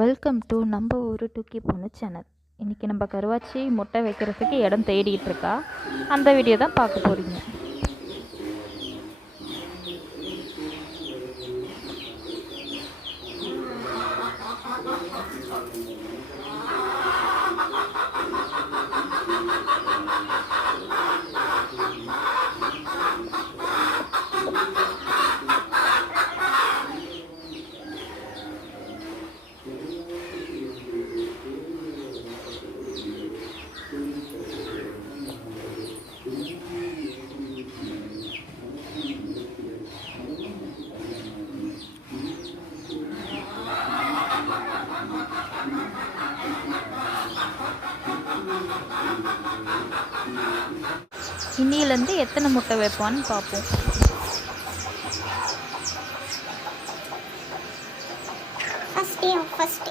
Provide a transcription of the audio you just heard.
Welcome to நம்ம ஊரு டூக்கி பொண்ணு சேனல். இன்றைக்கி நம்ம கருவாச்சி முட்டை வைக்கிறதுக்கு இடம் தேடிட்டு இருக்கா. அந்த வீடியோ தான் பார்க்க போகிறீங்க. இன்னிலேருந்து எத்தனை முட்டை வைப்பான்னு பார்ப்போம். First day